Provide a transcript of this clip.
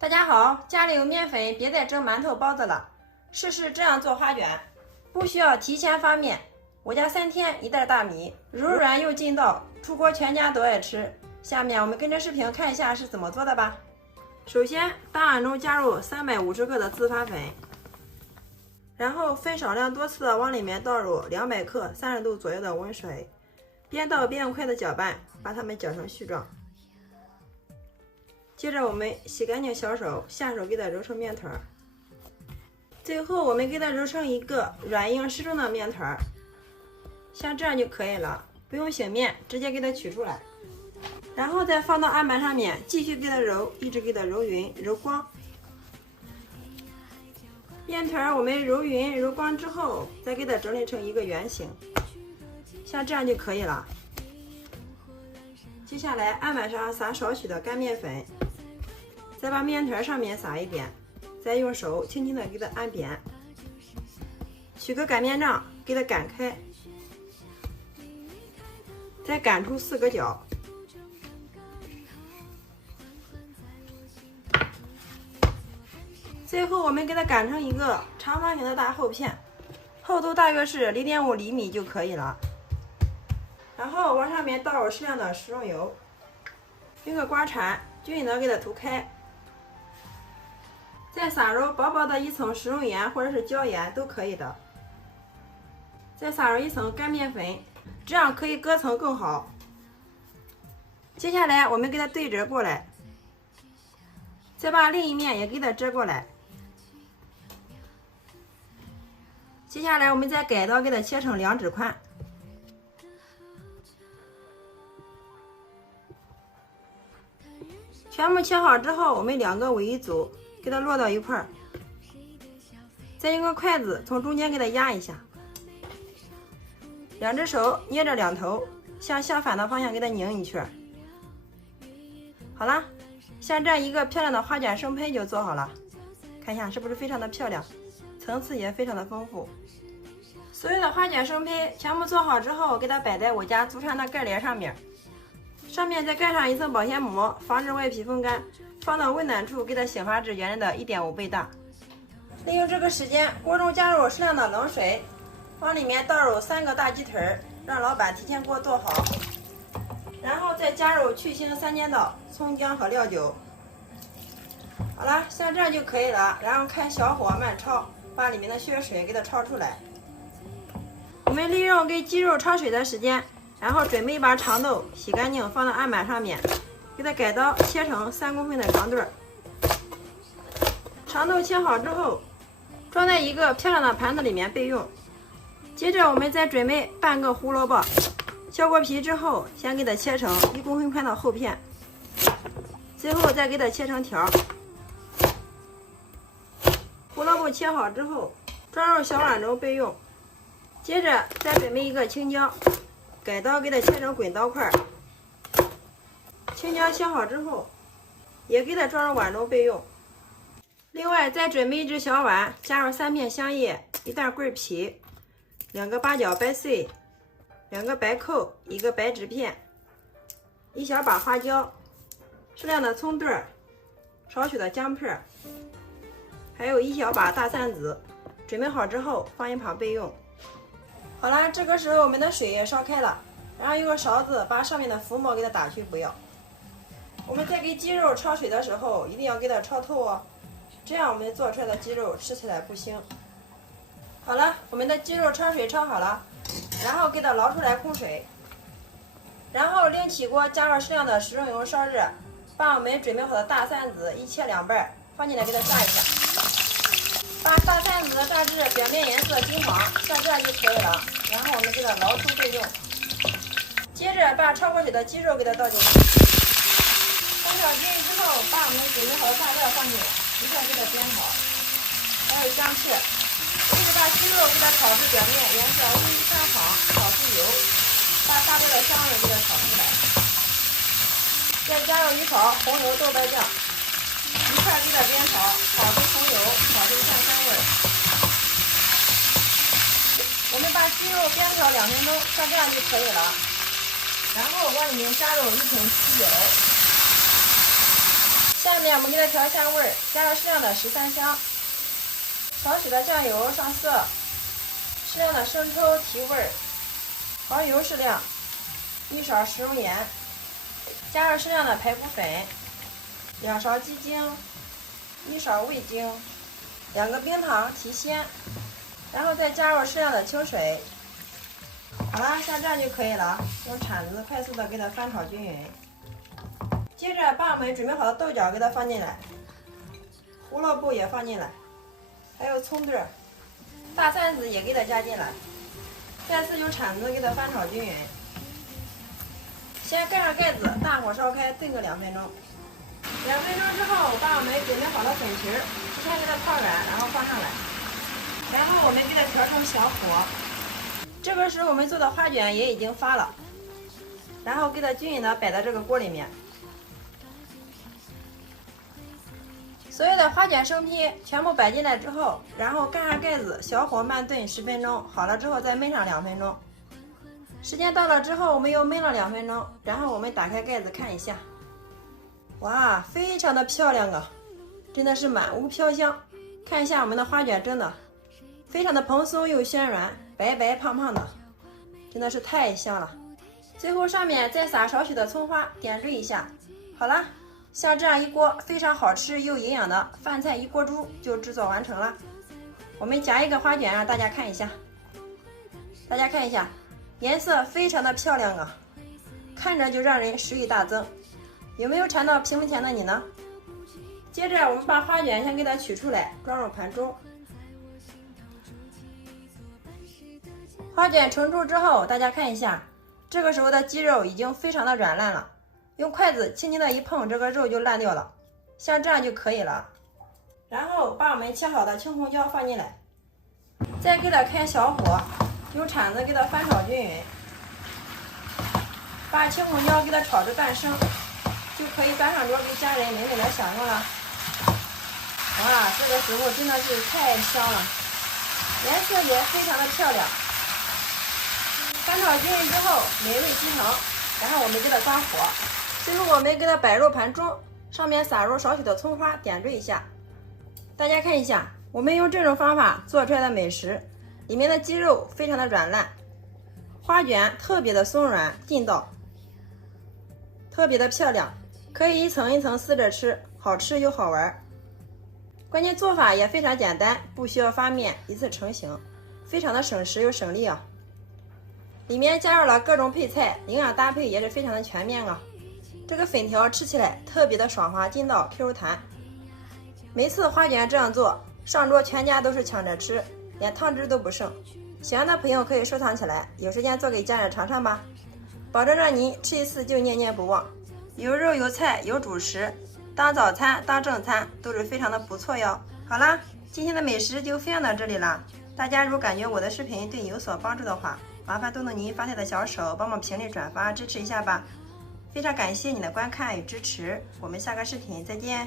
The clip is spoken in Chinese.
大家好，家里有面粉，别再蒸馒头包子了，试试这样做花卷。不需要提前发面，我家3天1袋大米，柔软又劲道，出锅全家都爱吃。下面我们跟着视频看一下是怎么做的吧。首先，大碗中加入350克的自发粉，然后分少量多次的往里面倒入200克30度左右的温水，边倒边用筷子搅拌，把它们搅成絮状。接着我们洗干净小手，下手给它揉成面团。最后我们给它揉成一个软硬适中的面团，像这样就可以了，不用醒面，直接给它取出来，然后再放到案板上面，继续给它揉，一直给它揉匀揉光。面团我们揉匀揉光之后，再给它整理成一个圆形，像这样就可以了。接下来案板上撒少许的干面粉，再把面团上面撒一点，再用手轻轻的给它按扁，取个擀面杖给它擀开，再擀出4个角。最后我们给它擀成一个长方形的大厚片，厚度大约是0.5厘米就可以了。然后往上面倒入适量的食用油，用个刮铲均匀的给它涂开，再撒入薄薄的一层食用盐或者是椒盐都可以的，再撒入一层干面粉，这样可以隔层更好。接下来我们给它对折过来，再把另一面也给它折过来。接下来我们再改刀给它切成2指宽。全部切好之后，我们2个为一组，给它摞到一块儿，再用个筷子从中间给它压一下，2只手捏着两头，向相反的方向给它拧一圈。好了，像这样一个漂亮的花卷生胚就做好了，看一下是不是非常的漂亮，层次也非常的丰富。所有的花卷生胚全部做好之后，给它摆在我家祖传的盖帘上面。上面再盖上一层保鲜膜，防止外皮风干，放到温暖处给它醒发至原来的1.5倍大。利用这个时间，锅中加入适量的冷水，往里面倒入3个大鸡腿，让老板提前给我剁好，然后再加入去腥3件刀、葱姜和料酒。好了，像这样就可以了，然后开小火慢焯，把里面的血水给它焯出来。我们利用给鸡肉焯水的时间，然后准备一把长豆，洗干净放到案板上面，给它改刀切成3公分的长段。长豆切好之后，装在一个漂亮的盘子里面备用。接着我们再准备半个胡萝卜，削过皮之后，先给它切成1公分宽的厚片，最后再给它切成条。胡萝卜切好之后，装入小碗中备用。接着再准备一个青椒，改刀给它切成滚刀块，青椒切好之后，也给它装入碗中备用。另外再准备一只小碗，加入3片香叶、1袋桂皮、2个八角掰碎、2个白蔻、1个白芷片、1小把花椒、适量的葱段、少许的姜片，还有1小把大蒜子。准备好之后放一旁备用。好了，这个时候我们的水也烧开了，然后用个勺子把上面的浮沫给它打去不要。我们在给鸡肉焯水的时候，一定要给它焯透哦，这样我们做出来的鸡肉吃起来不腥。好了，我们的鸡肉焯水焯好了，然后给它捞出来控水，然后另起锅加入适量的食用油烧热，把我们准备好的大蒜子一切2半，放进来给它炸一下。把大蒜子炸至表面颜色金黄，像这样就可以了。然后我们给它捞出备用。接着把焯过水的鸡肉给它倒进去，翻炒均匀之后，把我们准备好的大料放进来，一块给它煸炒，还有姜片，一直把鸡肉给它炒至表面颜色微泛黄，炒出油，把大料的香味给它炒出来。再加入1勺红油豆瓣酱，一块给它煸炒，炒出红油，炒出蒜香味。我们把鸡肉煸炒2分钟，像这样就可以了。然后往里面加入1瓶啤酒。下下面我们给它调一下味儿，加入适量的13香，少许的酱油上色，适量的生抽提味儿，蚝油适量，1勺食用盐，加入适量的排骨粉，2勺鸡精，1勺味精，2个冰糖提鲜，然后再加入适量的清水。好了，像这样就可以了。用铲子快速的给它翻炒均匀。接着把我们准备好的豆角给它放进来，胡萝卜也放进来，还有葱段、大蒜子也给它加进来。再次用铲子给它翻炒均匀。先盖上盖子，大火烧开，炖个2分钟。2分钟之后，把我们准备好的粉皮提前给它泡软，然后放上来，然后我们给它调成小火。这个时候我们做的花卷也已经发了，然后给它均匀的摆在这个锅里面。所有的花卷生坯全部摆进来之后，然后盖上盖子，小火慢炖10分钟，好了之后再焖上2分钟。时间到了之后，我们又焖了2分钟，然后我们打开盖子看一下，哇，非常的漂亮啊，真的是满屋飘香。看一下我们的花卷蒸的非常的蓬松又暄软，白白胖胖的，真的是太香了。最后上面再撒少许的葱花，点缀一下。好了，像这样一锅非常好吃又营养的饭菜一锅猪就制作完成了。我们夹一个花卷让大家看一下，大家看一下，颜色非常的漂亮啊，看着就让人食欲大增。有没有馋到屏幕前的你呢？接着我们把花卷先给它取出来，装入盘中。花卷盛出之后，大家看一下，这个时候的鸡肉已经非常的软烂了，用筷子轻轻的一碰，这个肉就烂掉了，像这样就可以了。然后把我们切好的青红椒放进来，再给它开小火，用铲子给它翻炒均匀，把青红椒给它炒至半生，就可以端上桌给家人美美的享用了。哇，这个时候真的是太香了，颜色也非常的漂亮。翻炒均匀之后，美味鸡成，然后我们给它关火。最后我们给它摆入盘中，上面撒入少许的葱花，点缀一下。大家看一下，我们用这种方法做出来的美食，里面的鸡肉非常的软烂，花卷特别的松软劲道，特别的漂亮，可以一层一层撕着吃，好吃又好玩。关键做法也非常简单，不需要发面，一次成型，非常的省时又省力啊。里面加入了各种配菜，营养搭配也是非常的全面啊。这个粉条吃起来特别的爽滑筋道 Q 弹。每次花卷这样做，上桌全家都是抢着吃，连汤汁都不剩。喜欢的朋友可以收藏起来，有时间做给家人尝尝吧，保证让您吃一次就念念不忘。有肉有菜有主食，当早餐当正餐都是非常的不错哟。好啦，今天的美食就分享到这里啦。大家如感觉我的视频对你有所帮助的话，麻烦动动您发财的小手，帮忙评论转发支持一下吧。非常感谢你的观看与支持，我们下个视频再见。